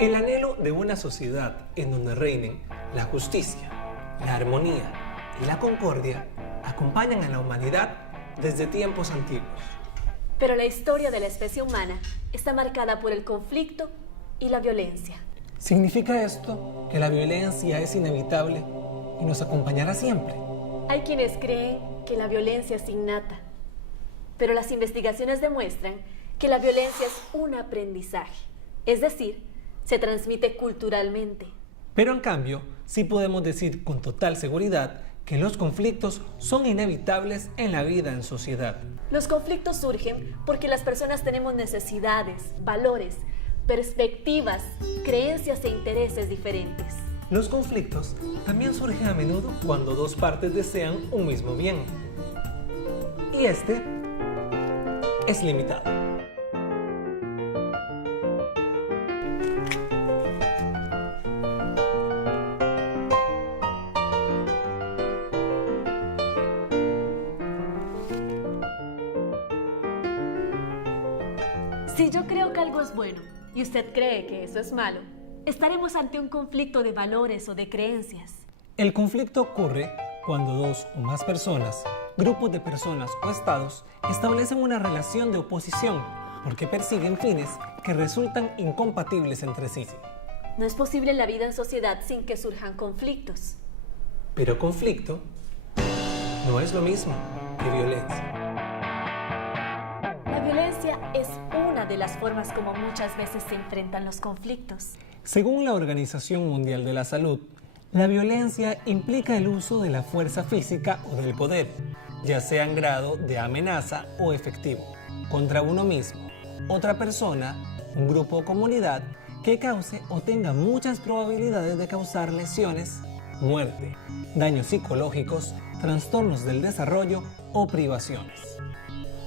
El anhelo de una sociedad en donde reinen la justicia, la armonía y la concordia acompañan a la humanidad desde tiempos antiguos. Pero la historia de la especie humana está marcada por el conflicto y la violencia. ¿Significa esto que la violencia es inevitable y nos acompañará siempre? Hay quienes creen que la violencia es innata, pero las investigaciones demuestran que la violencia es un aprendizaje, es decir, se transmite culturalmente. Pero en cambio, sí podemos decir con total seguridad que los conflictos son inevitables en la vida en sociedad. Los conflictos surgen porque las personas tenemos necesidades, valores, perspectivas, creencias e intereses diferentes. Los conflictos también surgen a menudo cuando dos partes desean un mismo bien. Y este es limitado. Si yo creo que algo es bueno y usted cree que eso es malo, estaremos ante un conflicto de valores o de creencias. El conflicto ocurre cuando dos o más personas, grupos de personas o estados establecen una relación de oposición porque persiguen fines que resultan incompatibles entre sí. No es posible la vida en sociedad sin que surjan conflictos. Pero conflicto no es lo mismo que violencia. La violencia es una de las formas como muchas veces se enfrentan los conflictos. Según la Organización Mundial de la Salud, la violencia implica el uso de la fuerza física o del poder, ya sea en grado de amenaza o efectivo, contra uno mismo, otra persona, un grupo o comunidad que cause o tenga muchas probabilidades de causar lesiones, muerte, daños psicológicos, trastornos del desarrollo o privaciones.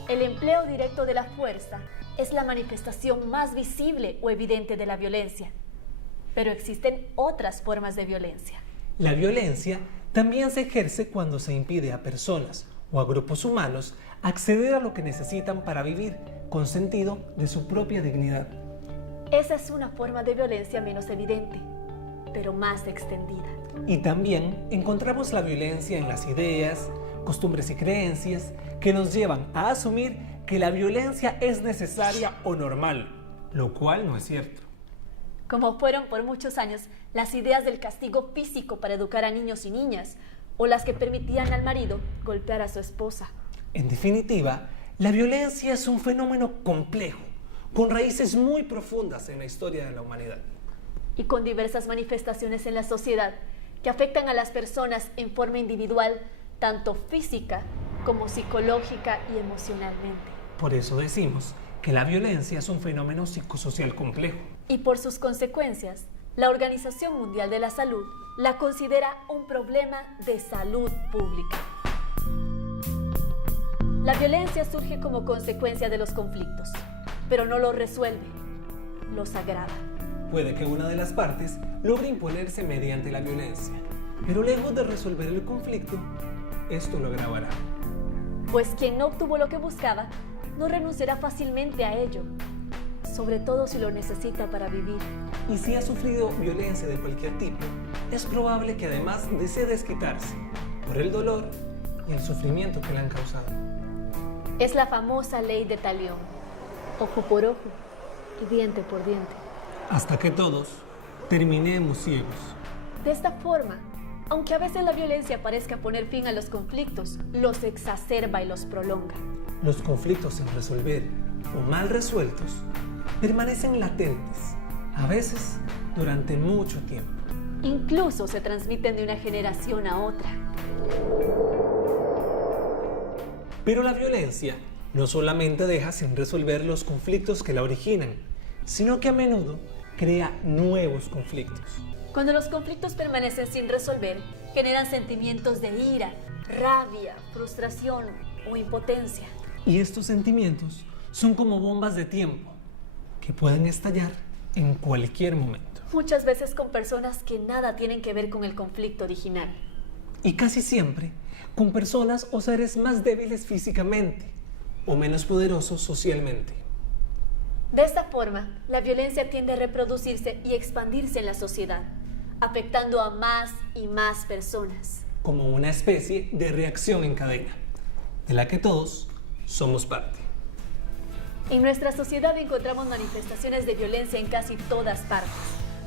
El empleo directo de la fuerza es la manifestación más visible o evidente de la violencia. Pero existen otras formas de violencia. La violencia también se ejerce cuando se impide a personas o a grupos humanos acceder a lo que necesitan para vivir con sentido de su propia dignidad. Esa es una forma de violencia menos evidente, pero más extendida. Y también encontramos la violencia en las ideas, costumbres y creencias que nos llevan a asumir que la violencia es necesaria o normal, lo cual no es cierto. Como fueron por muchos años las ideas del castigo físico para educar a niños y niñas, o las que permitían al marido golpear a su esposa. En definitiva, la violencia es un fenómeno complejo, con raíces muy profundas en la historia de la humanidad. Y con diversas manifestaciones en la sociedad que afectan a las personas en forma individual, tanto física como psicológica y emocionalmente. Por eso decimos que la violencia es un fenómeno psicosocial complejo. Y por sus consecuencias, la Organización Mundial de la Salud la considera un problema de salud pública. La violencia surge como consecuencia de los conflictos, pero no los resuelve, los agrava. Puede que una de las partes logre imponerse mediante la violencia, pero lejos de resolver el conflicto, esto lo agravará. Pues quien no obtuvo lo que buscaba, no renunciará fácilmente a ello, sobre todo si lo necesita para vivir. Y si ha sufrido violencia de cualquier tipo, es probable que además desee desquitarse por el dolor y el sufrimiento que le han causado. Es la famosa ley de Talión, ojo por ojo y diente por diente. Hasta que todos terminemos ciegos. De esta forma, aunque a veces la violencia parezca poner fin a los conflictos, los exacerba y los prolonga. Los conflictos sin resolver o mal resueltos permanecen latentes, a veces durante mucho tiempo. Incluso se transmiten de una generación a otra. Pero la violencia no solamente deja sin resolver los conflictos que la originan, sino que a menudo crea nuevos conflictos. Cuando los conflictos permanecen sin resolver, generan sentimientos de ira, rabia, frustración o impotencia. Y estos sentimientos son como bombas de tiempo que pueden estallar en cualquier momento. Muchas veces con personas que nada tienen que ver con el conflicto original. Y casi siempre con personas o seres más débiles físicamente o menos poderosos socialmente. De esta forma, la violencia tiende a reproducirse y expandirse en la sociedad, afectando a más y más personas. Como una especie de reacción en cadena, de la que todos somos parte. En nuestra sociedad encontramos manifestaciones de violencia en casi todas partes,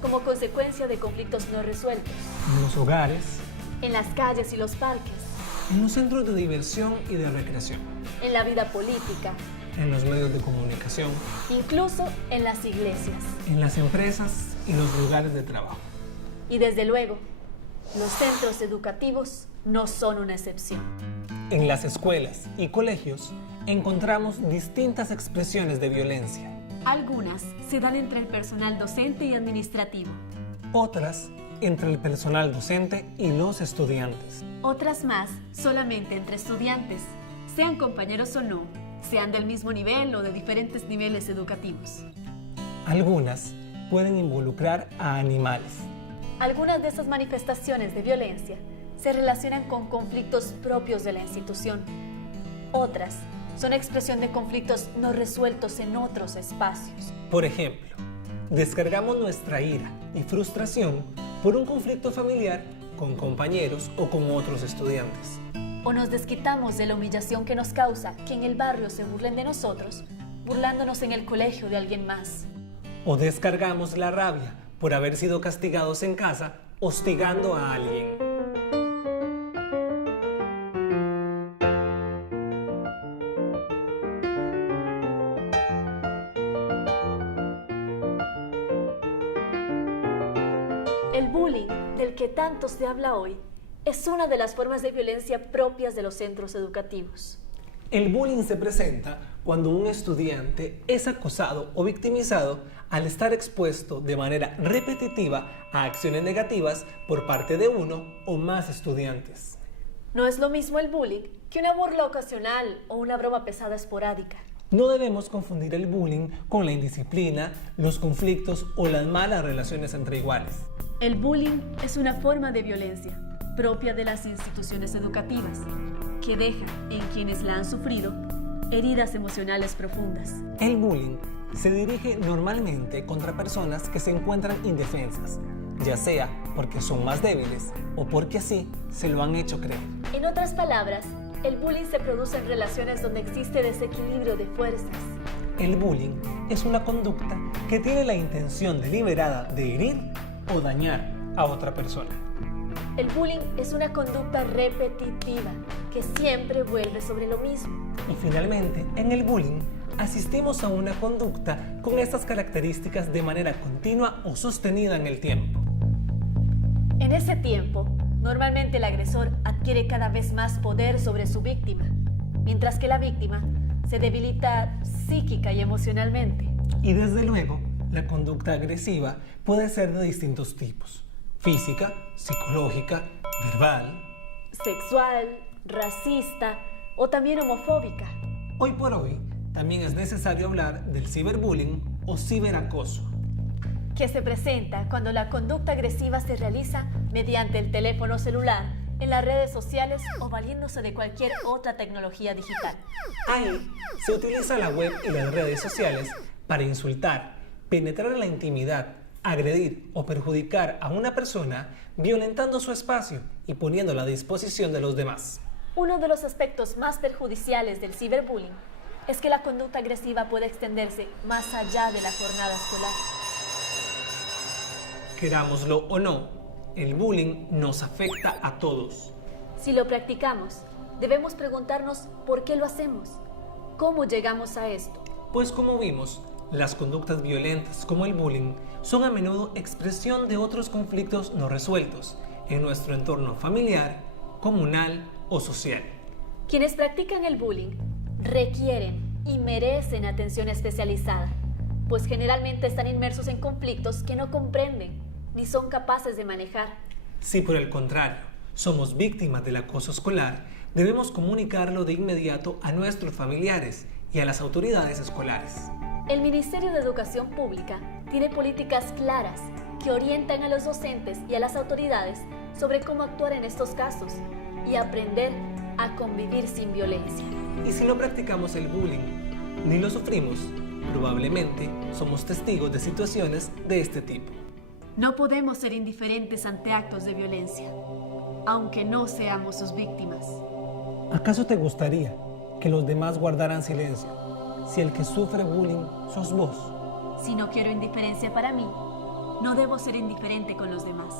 como consecuencia de conflictos no resueltos. En los hogares, En las calles y los parques, en los centros de diversión y de recreación, en la vida política, en los medios de comunicación, incluso en las iglesias. en las empresas y los lugares de trabajo. Y desde luego, los centros educativos no son una excepción. En las escuelas y colegios encontramos distintas expresiones de violencia. Algunas se dan entre el personal docente y administrativo. Otras entre el personal docente y los estudiantes. Otras más solamente entre estudiantes, sean compañeros o no, sean del mismo nivel o de diferentes niveles educativos. Algunas pueden involucrar a animales. Algunas de esas manifestaciones de violencia se relacionan con conflictos propios de la institución. Otras son expresión de conflictos no resueltos en otros espacios. Por ejemplo, descargamos nuestra ira y frustración por un conflicto familiar con compañeros o con otros estudiantes. O nos desquitamos de la humillación que nos causa que en el barrio se burlen de nosotros, burlándonos en el colegio de alguien más. O descargamos la rabia por haber sido castigados en casa hostigando a alguien. El bullying, del que tanto se habla hoy, es una de las formas de violencia propias de los centros educativos. El bullying se presenta cuando un estudiante es acosado o victimizado al estar expuesto de manera repetitiva a acciones negativas por parte de uno o más estudiantes. No es lo mismo el bullying que una burla ocasional o una broma pesada esporádica. No debemos confundir el bullying con la indisciplina, los conflictos o las malas relaciones entre iguales. El bullying es una forma de violencia propia de las instituciones educativas, que deja en quienes la han sufrido heridas emocionales profundas. El bullying se dirige normalmente contra personas que se encuentran indefensas, ya sea porque son más débiles o porque así se lo han hecho creer. En otras palabras, el bullying se produce en relaciones donde existe desequilibrio de fuerzas. El bullying es una conducta que tiene la intención deliberada de herir o dañar a otra persona. El bullying es una conducta repetitiva que siempre vuelve sobre lo mismo. Y finalmente, en el bullying, asistimos a una conducta con estas características de manera continua o sostenida en el tiempo. En ese tiempo, normalmente el agresor adquiere cada vez más poder sobre su víctima, mientras que la víctima se debilita psíquica y emocionalmente. Y desde luego, la conducta agresiva puede ser de distintos tipos: física, psicológica, verbal, sexual, racista o también homofóbica. Hoy por hoy, también es necesario hablar del ciberbullying o ciberacoso, que se presenta cuando la conducta agresiva se realiza mediante el teléfono celular, en las redes sociales o valiéndose de cualquier otra tecnología digital. Ahí se utiliza la web y las redes sociales para insultar, penetrar en la intimidad, agredir o perjudicar a una persona, violentando su espacio y poniéndola a disposición de los demás. Uno de los aspectos más perjudiciales del ciberbullying es que la conducta agresiva puede extenderse más allá de la jornada escolar. Querámoslo o no, el bullying nos afecta a todos. Si lo practicamos, debemos preguntarnos por qué lo hacemos, cómo llegamos a esto. Pues como vimos, las conductas violentas como el bullying son a menudo expresión de otros conflictos no resueltos en nuestro entorno familiar, comunal o social. Quienes practican el bullying requieren y merecen atención especializada, pues generalmente están inmersos en conflictos que no comprenden ni son capaces de manejar. Si por el contrario somos víctimas del acoso escolar, debemos comunicarlo de inmediato a nuestros familiares y a las autoridades escolares. El Ministerio de Educación Pública tiene políticas claras que orientan a los docentes y a las autoridades sobre cómo actuar en estos casos y aprender a convivir sin violencia. Y si no practicamos el bullying, ni lo sufrimos, probablemente somos testigos de situaciones de este tipo. No podemos ser indiferentes ante actos de violencia, aunque no seamos sus víctimas. ¿Acaso te gustaría que los demás guardaran silencio si el que sufre bullying sos vos? Si no quiero indiferencia para mí, no debo ser indiferente con los demás.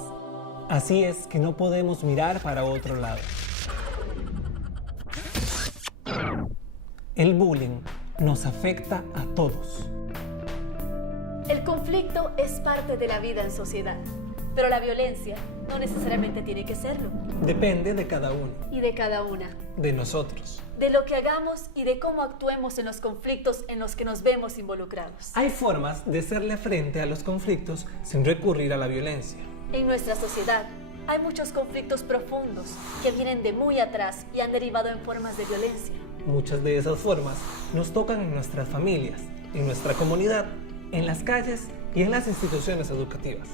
Así es que no podemos mirar para otro lado. El bullying nos afecta a todos. El conflicto es parte de la vida en sociedad, pero la violencia no necesariamente tiene que serlo. Depende de cada uno, Y de cada una. de nosotros. De lo que hagamos y de cómo actuemos en los conflictos en los que nos vemos involucrados. Hay formas de hacerle frente a los conflictos sin recurrir a la violencia. En nuestra sociedad hay muchos conflictos profundos que vienen de muy atrás y han derivado en formas de violencia. Muchas de esas formas nos tocan en nuestras familias, en nuestra comunidad, en las calles y en las instituciones educativas.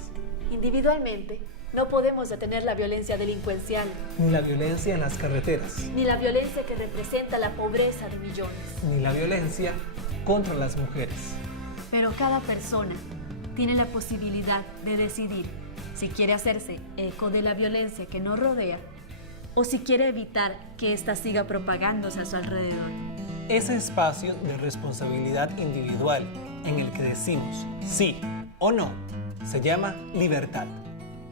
Individualmente, no podemos detener la violencia delincuencial, Ni la violencia en las carreteras, ni la violencia que representa la pobreza de millones. ni la violencia contra las mujeres. Pero cada persona tiene la posibilidad de decidir si quiere hacerse eco de la violencia que nos rodea o si quiere evitar que ésta siga propagándose a su alrededor. Ese espacio de responsabilidad individual en el que decimos sí o no se llama libertad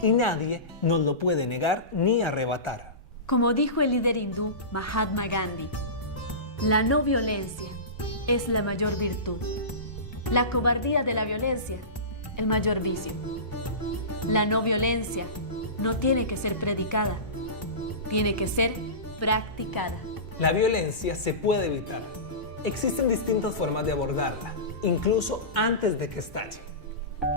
y nadie nos lo puede negar ni arrebatar. Como dijo el líder hindú Mahatma Gandhi, la no violencia es la mayor virtud. La cobardía de la violencia, el mayor vicio. La no violencia no tiene que ser predicada, tiene que ser practicada. La violencia se puede evitar. Existen distintas formas de abordarla, incluso antes de que estalle.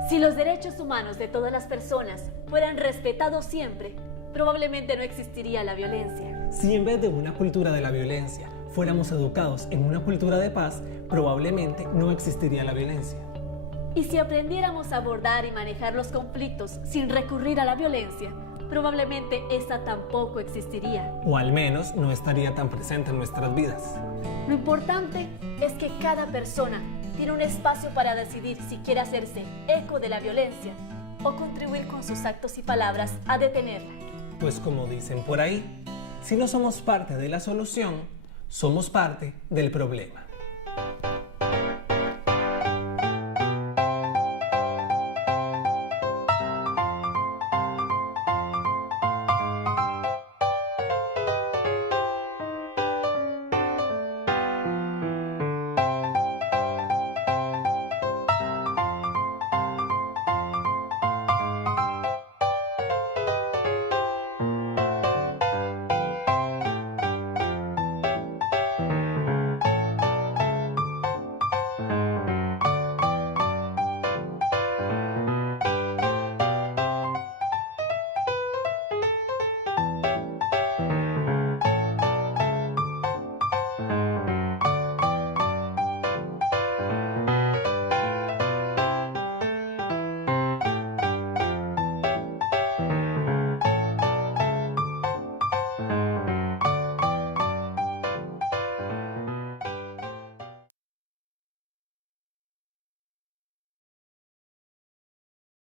Si los derechos humanos de todas las personas fueran respetados siempre, probablemente no existiría la violencia. Si en vez de una cultura de la violencia fuéramos educados en una cultura de paz, probablemente no existiría la violencia. Y si aprendiéramos a abordar y manejar los conflictos sin recurrir a la violencia, probablemente esta tampoco existiría. O al menos no estaría tan presente en nuestras vidas. Lo importante es que cada persona tiene un espacio para decidir si quiere hacerse eco de la violencia o contribuir con sus actos y palabras a detenerla. Pues como dicen por ahí, si no somos parte de la solución, somos parte del problema.